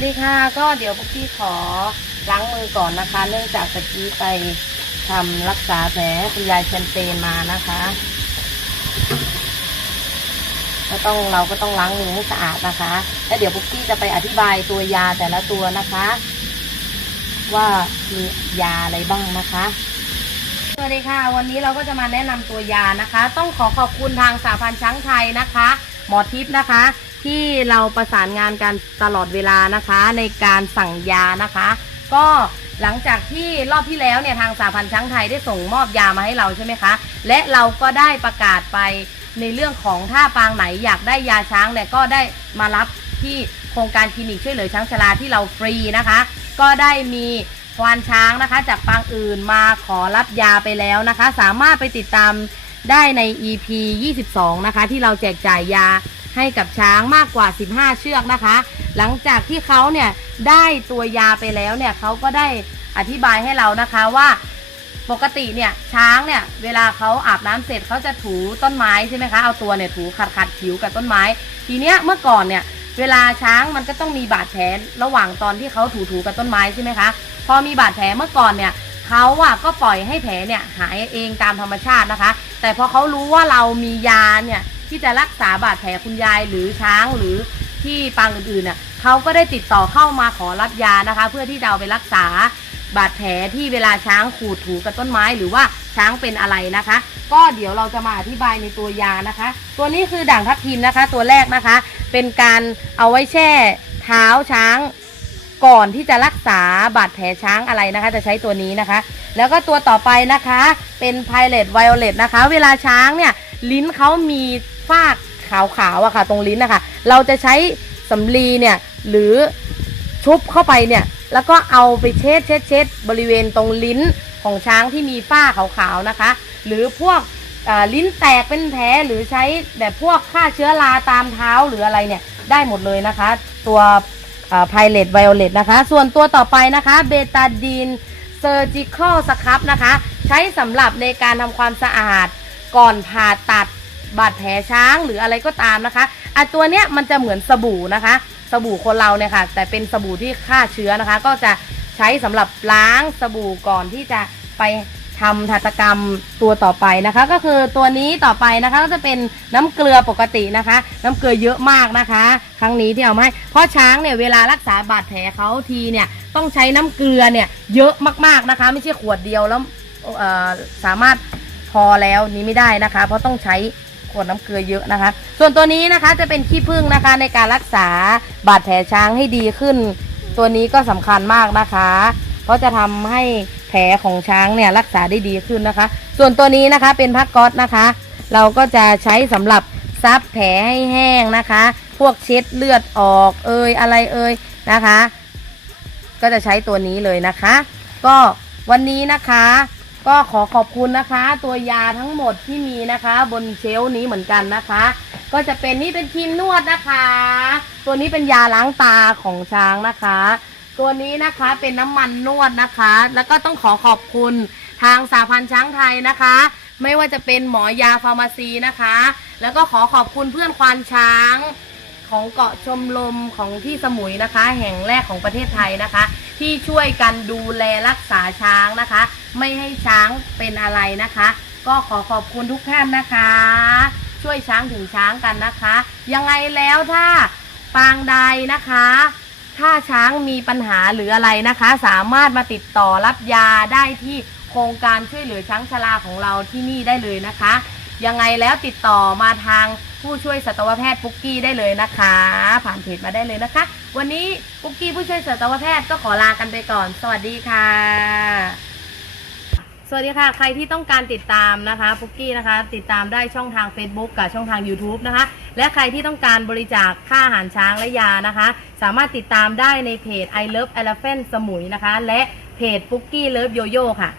วัสดีค่ะ ก็เดี๋ยวพวกพี่ขอล้างมือก่อนนะคะ เนื่องจากตะกี้ไปทำรักษาแผลคุณยายแชมเปญมานะคะก็ต้องเราก็ต้องล้างมือให้สะอาดนะคะ แล้วเดี๋ยวพวกพี่จะไปอธิบายตัวยาแต่ละตัวนะคะ ว่ามียาอะไรบ้างนะคะสวัสดีค่ะ วันนี้เราก็จะมาแนะนำตัวยานะคะ ต้องขอขอบคุณทางสาพันช้างไทยนะคะ หมอทิพย์นะคะ ที่เราประสานงานกันตลอดเวลานะคะ ในการสั่งยานะคะ ก็หลังจากที่รอบที่แล้วเนี่ยทางสาพันธ์ช้างไทยได้ส่งมอบยามาให้เราใช่ไหมคะ และเราก็ได้ประกาศไปในเรื่องของถ้าปางไหนอยากได้ยาช้างเนี่ยก็ได้มารับที่โครงการคลินิกช่วยเหลือช้างชราที่เราฟรีนะคะ ก็ได้มีควานช้างนะคะ จากปางอื่นมาขอรับยาไปแล้วนะคะ สามารถไปติดตามได้ใน EP 22 นะคะ ที่เราแจกจ่ายยา ให้กับช้างมากกว่า 15 เชือกนะคะ หลังจากที่เขาเนี่ยได้ตัวยาไปแล้วเนี่ยเขาก็ได้อธิบายให้เรานะคะว่าปกติเนี่ยช้างเนี่ยเวลาเขาอาบน้ำเสร็จเขาจะถูต้นไม้ใช่ไหมคะเอาตัวเนี่ยถูขัดขัดผิวกับต้นไม้ ทีเนี้ยเมื่อก่อนเนี่ยเวลาช้างมันก็ต้องมีบาดแผลระหว่างตอนที่เขาถูถูกับต้นไม้ใช่ไหมคะพอมีบาดแผลเมื่อก่อนเนี่ยเขาอะก็ปล่อยให้แผลเนี่ยหายเองตามธรรมชาตินะคะ แต่พอเขารู้ว่าเรามียาเนี่ย ที่จะรักษาบาดแผลคุณยายหรือช้างหรือที่ปางอื่นๆเนี่ยเขาก็ได้ติดต่อเข้ามาขอรับยานะคะ เพื่อที่จะเอาไปรักษาบาดแผลที่เวลาช้างขูดถูกับต้นไม้หรือว่าช้างเป็นอะไรนะคะ ก็เดี๋ยวเราจะมาอธิบายในตัวยานะคะ ตัวนี้คือด่างทับทิมนะคะ ตัวแรกนะคะ เป็นการเอาไว้แช่เท้าช้างก่อนที่จะรักษาบาดแผลช้างอะไรนะคะ จะใช้ตัวนี้นะคะ แล้วก็ตัวต่อไปนะคะ เป็นไพเรตไวโอเลตนะคะ เวลาช้างเนี่ยลิ้นเขามี ฟากขาวๆอะค่ะ ตรงลิ้นนะคะเราจะใช้สำลีเนี่ยหรือชุบเข้าไปเนี่ยแล้วก็เอาไปเช็ดเช็ดเช็ดบริเวณตรงลิ้นของช้างที่มีฝ้าขาวๆนะคะ หรือพวกลิ้นแตกเป็นแผลหรือใช้แบบพวกฆ่าเชื้อราตามเท้าหรืออะไรเนี่ยได้หมดเลยนะคะ ตัวไพเรตไวโอเลตนะคะ ส่วนตัวต่อไปนะคะเบตาดีนเซอร์จิคอลสครับนะคะ ใช้สำหรับในการทำความสะอาดก่อนผ่าตัด บาดแผลช้างหรืออะไรก็ตามนะคะอะตัวเนี้ยมันจะเหมือนสบู่นะคะ สบู่คนเราเนี่ยค่ะ แต่เป็นสบู่ที่ฆ่าเชื้อนะคะ ก็จะใช้สำหรับล้างสบู่ก่อนที่จะไปทำทัตกรรมตัวต่อไปนะคะ ก็คือตัวนี้ต่อไปนะคะก็จะเป็นน้ำเกลือปกตินะคะ น้ำเกลือเยอะมากนะคะ ครั้งนี้ที่เอามาให้เพราะช้างเนี่ยเวลารักษาบาดแผลเขาทีเนี่ยต้องใช้น้ำเกลือเนี่ยเยอะมากๆนะคะ ไม่ใช่ขวดเดียวแล้วสามารถพอแล้วนี้ไม่ได้นะคะ เพราะต้องใช้ ขวดน้ำเกลือเยอะนะคะ ส่วนตัวนี้นะคะจะเป็นขี้ผึ้งนะคะในการรักษาบาดแผลช้างให้ดีขึ้น ตัวนี้ก็สำคัญมากนะคะ เพราะจะทำให้แผลของช้างเนี่ยรักษาได้ดีขึ้นนะคะ ส่วนตัวนี้นะคะเป็นพักก๊อตนะคะ เราก็จะใช้สำหรับซับแผลให้แห้งนะคะ พวกเช็ดเลือดออกเอยอะไรเอยนะคะ ก็จะใช้ตัวนี้เลยนะคะ ก็วันนี้นะคะ ก็ขอขอบคุณนะคะ ตัวยาทั้งหมดที่มีนะคะ บนเชลฟ์นี้เหมือนกันนะคะ ก็จะเป็นนี่เป็นครีมนวดนะคะ ตัวนี้เป็นยาล้างตาของช้างนะคะ ตัวนี้นะคะเป็นน้ำมันนวดนะคะ แล้วก็ต้องขอขอบคุณทางสาพันธ์ช้างไทยนะคะ ไม่ว่าจะเป็นหมอยาฟาร์มาซีนะคะ แล้วก็ขอขอบคุณเพื่อนควานช้าง ของเกาะชมลมของที่สมุยนะคะ แห่งแรกของประเทศไทยนะคะ ที่ช่วยกันดูแลรักษาช้างนะคะ ไม่ให้ช้างเป็นอะไรนะคะ ก็ขอขอบคุณทุกท่านนะคะ ช่วยช้างถึงช้างกันนะคะ ยังไงแล้วถ้าปางใดนะคะ ถ้าช้างมีปัญหาหรืออะไรนะคะ สามารถมาติดต่อรับยาได้ที่โครงการช่วยเหลือช้างชราของเราที่นี่ได้เลยนะคะ ยังไงแล้วติดต่อมาทางผู้ช่วยสัตวแพทย์ปุ๊กกี้ได้เลยนะคะ ผ่านเพจมาได้เลยนะคะ วันนี้ปุ๊กกี้ผู้ช่วยสัตวแพทย์ก็ขอลากันไปก่อน สวัสดีค่ะ สวัสดีค่ะ ใครที่ต้องการติดตามนะคะปุ๊กกี้นะคะ ติดตามได้ช่องทาง Facebook กับช่องทาง YouTube นะคะ และใครที่ต้องการบริจาคค่าอาหารช้างและยานะคะ สามารถติดตามได้ในเพจ I Love Elephant สมุยนะคะ และเพจปุ๊กกี้เลิฟโยโย่ค่ะ